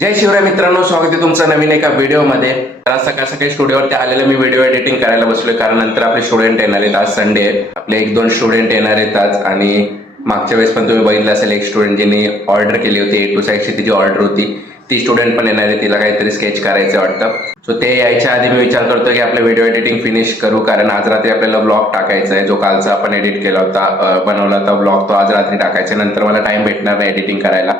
जय शिवराय मित्रांनो, स्वागत आहे तुमचं नवीन एका व्हिडिओमध्ये. तर आज सकाळ सकाळी स्टुडिओवरती आलेलं मी व्हिडिओ एडिटिंग करायला बसलोय, कारण नंतर आपले स्टुडंट येणार आहेत. आज संडे आहे, आपले 1-2 स्टुडंट येणार आहेत आज. आणि मागच्या वेळेस पण तुम्ही बघितलं असेल, एक स्टुडंट जिने ऑर्डर केली होती, A to Z तिची ऑर्डर होती, ती स्टुडंट पण येणार आहे. तिला काहीतरी स्केच करायचं वाटतं. सो ते यायच्या आधी मी विचार करतो की आपलं व्हिडिओ एडिटिंग फिनिश करू, कारण आज रात्री आपल्याला ब्लॉग टाकायचा आहे. जो कालचा आपण एडिट केला होता, बनवला होता ब्लॉग, तो आज रात्री टाकायचा. नंतर मला टाइम भेटणार नाही एडिटिंग करायला,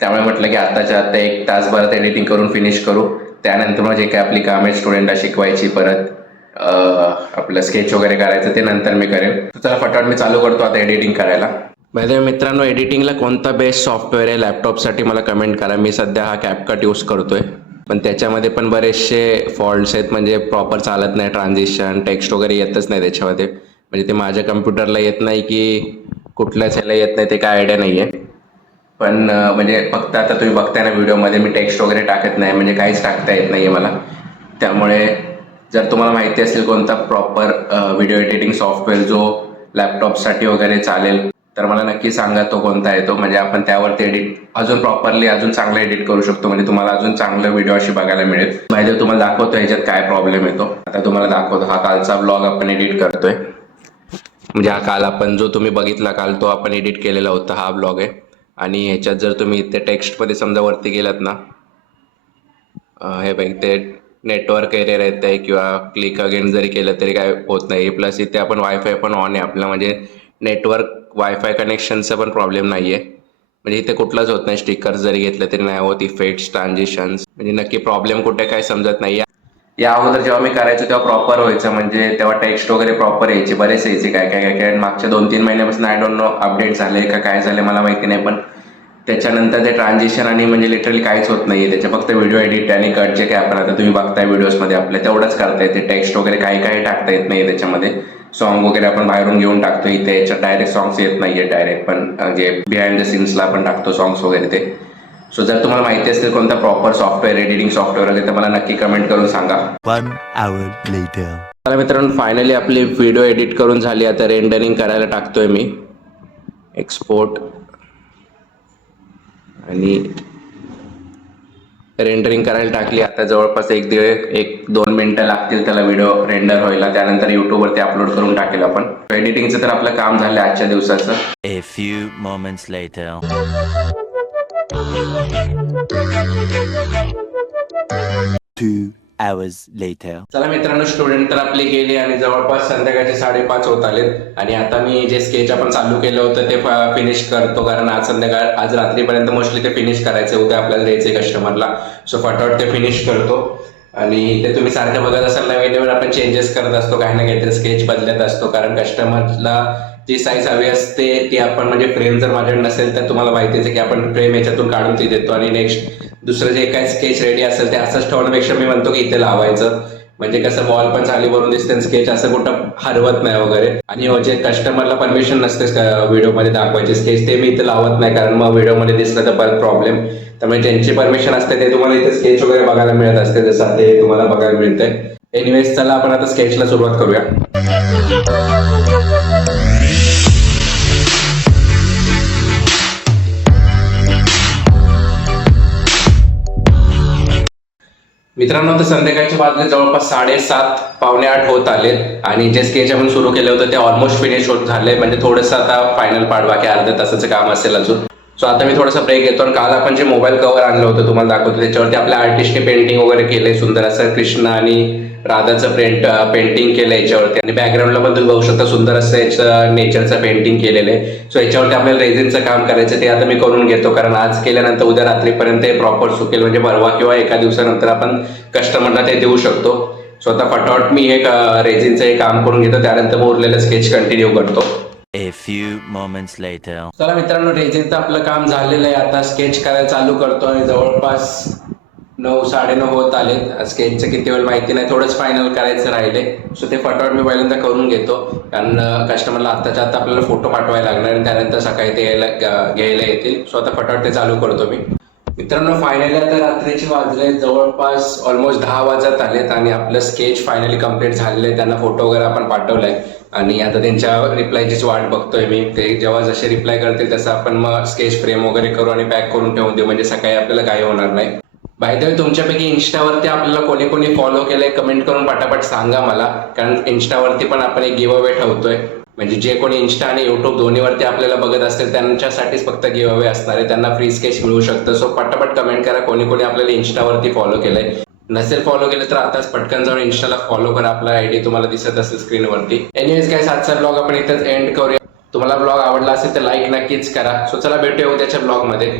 त्यामुळे म्हटलं की आत्ताच्या आत्ता 1 तासभरात एडिटिंग करून फिनिश करू. त्यानंतर मग जे काही आपली कामं आहेत स्टुडंटला शिकवायची, परत आपलं स्केच वगैरे करायचं, ते नंतर मी करेन. चला फटाफट मी चालू करतो आता एडिटिंग करायला. बाय मित्रांनो, एडिटिंगला कोणता बेस्ट सॉफ्टवेअर आहे लॅपटॉपसाठी मला कमेंट करा. मी सध्या हा CapCut यूज करतोय, पण त्याच्यामध्ये पण बरेचसे फॉल्ट्स आहेत. म्हणजे प्रॉपर चालत नाही, ट्रान्झिशन टेक्स्ट वगैरे येतच नाही त्याच्यामध्ये. म्हणजे ते माझ्या कम्प्युटरला येत नाही की कुठल्याच ह्याला येत नाही, ते काय आयडिया नाही आहे. पण म्हणजे फक्त आता तुम्ही बघताय ना व्हिडिओमध्ये, मी टेक्स्ट वगैरे टाकत नाही, म्हणजे काहीच टाकता येत नाही आहे मला. त्यामुळे जर तुम्हाला माहिती असेल कोणता प्रॉपर व्हिडिओ एडिटिंग सॉफ्टवेअर जो लॅपटॉपसाठी वगैरे चालेल, तर मला नक्की सांगा तो कोणता आहे तो. म्हणजे आपण त्यावरती एडिट अजून प्रॉपरली अजून चांगलं एडिट करू शकतो. म्हणजे तुम्हाला अजून चांगलं व्हिडिओ अशी बघायला मिळेल. माहिती तुम्हाला दाखवतो ह्याच्यात काय प्रॉब्लेम येतो. आता तुम्हाला दाखवतो, हा कालचा ब्लॉग आपण एडिट करतोय. म्हणजे हा काल आपण जो तुम्ही बघितला काल, तो आपण एडिट केलेला होता, हा ब्लॉग आहे. आणि ह्याच्यात जर तुम्ही इथे टेक्स्टमध्ये समजा वरती गेलात ना, हे बघ ते नेटवर्क एरर येत आहे किंवा क्लिक अगेन जरी केलं तरी काय होत नाही. प्लस इथे आपण वायफाय पण ऑन आहे आपलं, म्हणजे नेटवर्क वायफाय कनेक्शनचा पण प्रॉब्लेम नाही आहे. म्हणजे इथे कुठलाच होत नाही, स्टिकर जरी घेतलं तरी नाही होत, इफेक्ट्स ट्रान्झिशन्स. म्हणजे नक्की प्रॉब्लेम कुठे काय समजत नाही. या अगोदर जेव्हा मी करायचो तेव्हा प्रॉपर व्हायचं, म्हणजे तेव्हा टेक्स्ट वगैरे प्रॉपर यायचे, बरेच यायचे. काय काय काय काय मागच्या 2-3 महिन्यापासून आय डोंट नो अपडेट झाले का काय झाले मला माहिती नाही. पण त्याच्यानंतर ते ट्रान्झिशन आणि म्हणजे लिटरली काहीच होत नाहीये त्याच्या. फक्त व्हिडिओ एडिट आणि कटचे काय आपण आता तुम्ही बघताय व्हिडिओजमध्ये आपल्या, तेवढंच करता येते. टेक्स्ट वगैरे काही काही टाकता येत नाही त्याच्यामध्ये. सॉन्ग वगैरे आपण बाहेरून घेऊन टाकतो, इथे याच्यात डायरेक्ट सॉंग्स येत नाहीये डायरेक्ट. पण जे बिहाइंड द सीन्सला आपण टाकतो सॉंग्स वगैरे ते. सो जर तुम्हाला माहिती असेल कोणता प्रॉपर सॉफ्टवेअर एडिटिंग सॉफ्टवेअर वगैरे, तर मला नक्की कमेंट करून सांगा. 1 hour later. चला मित्रांनो, फायनली आपली व्हिडिओ एडिट करून झाली. आता रेंडरिंग करायला टाकतोय मी. एक्सपोर्ट आणि रेंडरिंग करायला टाकली. आता जवळपास 1-2 मिनिटं लागतील त्याला व्हिडिओ रेंडर व्हायला. त्यानंतर यूट्यूबवरती अपलोड करून टाकेल आपण. एडिटिंगचं तर आपलं काम झालं आजच्या दिवसाचं. A few moments later. 2 hours later. चला मित्रांनो, स्टुडंट तर आपले गेले आणि जवळपास संध्याकाळचे 5:30 होत आलेत. आणि आता मी जे स्केच आपण चालू केलं होतं ते फिनिश करतो, कारण आज रात्रीपर्यंत मोस्टली ते फिनिश करायचे. उद्या आपल्याला द्यायचे कस्टमरला. सो फटाफट ते फिनिश करतो. आणि ते तुम्ही सारखं बघत असाल, नवीन आपण चेंजेस करत असतो, काही ना काहीतरी स्केच बदलत असतो, कारण कस्टमरला जी साईज हवी असते ती आपण, म्हणजे फ्रेम जर माझ्याकडे नसेल तर तुम्हाला माहितीच आहे की आपण फ्रेम याच्यातून काढून ती देतो. आणि नेक्स्ट दुसरं जे काही स्केच रेडी असेल ते असंच ठेवण्यापेक्षा मी म्हणतो की इथे लावायचं. म्हणजे कसं बॉल पण चांगली भरून दिसते, स्केच असं कुठं हरवत नाही वगैरे. आणि जे कस्टमरला परमिशन नसते व्हिडिओमध्ये दाखवायचे स्केच, ते मी इथे लावत नाही, कारण मग व्हिडिओमध्ये दिसलं तर परत प्रॉब्लेम. त्यामुळे ज्यांची परमिशन असते ते तुम्हाला इथे स्केच वगैरे बघायला मिळत असते, जसं ते तुम्हाला बघायला मिळतंय. एनिवेज, चला आपण आता स्केचला सुरुवात करूया. मित्रांनो, तर संध्याकाळच्या वाजले जवळपास 7:30 पावणे 8 होत आलेत. आणि जे स्केच आपण सुरू केलं होतं ते ऑलमोस्ट फिनिश होत झाले. म्हणजे थोडंसं आता फायनल पार्ट बाकी, अर्ध्या तासाचं काम असेल अजून. सो आता मी थोडासा ब्रेक घेतो. आणि काल आपण जे मोबाईल कव्हर आणलं होतं तुम्हाला दाखवतो, त्याच्यावरती आपल्या आर्टिस्टने पेंटिंग वगैरे केलंय सुंदर असं. कृष्ण आणि राधाचं पेंटिंग केलं याच्यावरती. आणि बॅकग्राऊंडला पण तुम्ही बघू शकता सुंदर असं याचं नेचरचं पेंटिंग केलेलं आहे. सो याच्यावरती आपल्याला रेझिनचं काम करायचं, ते आता मी करून घेतो, कारण आज केल्यानंतर उद्या रात्रीपर्यंत हे प्रॉपर सुकेल. म्हणजे परवा किंवा एका दिवसानंतर आपण कस्टमरला ते देऊ शकतो. सो आता फटाफट मी हे रेझिनचं हे काम करून घेतो, त्यानंतर मग उरलेलं स्केच कंटिन्यू करतो. A few moments later. चला मित्रांनो, रेझिनचं आपलं काम झालेलं आहे. आता स्केच करायला चालू करतो. आणि जवळपास 9-9:30 होत आले. स्केचचं किती वेळ माहिती नाही, थोडंच फायनल करायचं राहिले. सो ते फटाफट मी पहिल्यांदा करून घेतो, कारण कस्टमरला आत्ताच्या आत्ता आपल्याला फोटो पाठवायला लागणार आणि त्यानंतर सकाळी ते घ्यायला येतील. सो आता फटाफट ते चालू करतो मी. मित्रांनो, फायनली आता रात्रीचे वाजले जवळपास ऑलमोस्ट 10 वाजत आलेत. आणि आपलं स्केच फायनली कम्प्लीट झालेलं आहे. त्यांना फोटो वगैरे आपण पाठवलाय आणि आता त्यांच्या रिप्लायचीच वाट बघतोय मी. ते जेव्हा जसे रिप्लाय करतील तसं आपण मग स्केच फ्रेम वगैरे करू आणि पॅक करून ठेवून देऊ, म्हणजे सकाळी आपल्याला काही होणार नाही. बाय द वे तुमच्यापैकी इन्स्टावरती आपल्याला कोणी कोणी फॉलो केलंय कमेंट करून पटापट सांगा मला, कारण इन्स्टावरती पण आपण एक गिव्ह अवे ठेवतोय. म्हणजे जे कोणी इन्स्टा आणि युट्यूब दोन्हीवरती आपल्याला बघत असतील त्यांच्यासाठीच फक्त गिव्ह अवे असणार आहे, त्यांना फ्री स्केच मिळू शकतं. सो पटापट कमेंट करा कोणी कोणी आपल्याला इन्स्टावरती फॉलो केलंय. नसेल फॉलो केलं तर आताच पटकन जाऊन इन्स्टाला फॉलो करा. आपला आयडी तुम्हाला दिसत असेल स्क्रीनवरती. एनिवेज गाइस, आजचा ब्लॉग आपण इथंच एंड करूया. तुम्हाला ब्लॉग आवडला असेल तर लाईक नक्कीच करा. सो चला भेटूया उद्याच्या ब्लॉग मध्ये.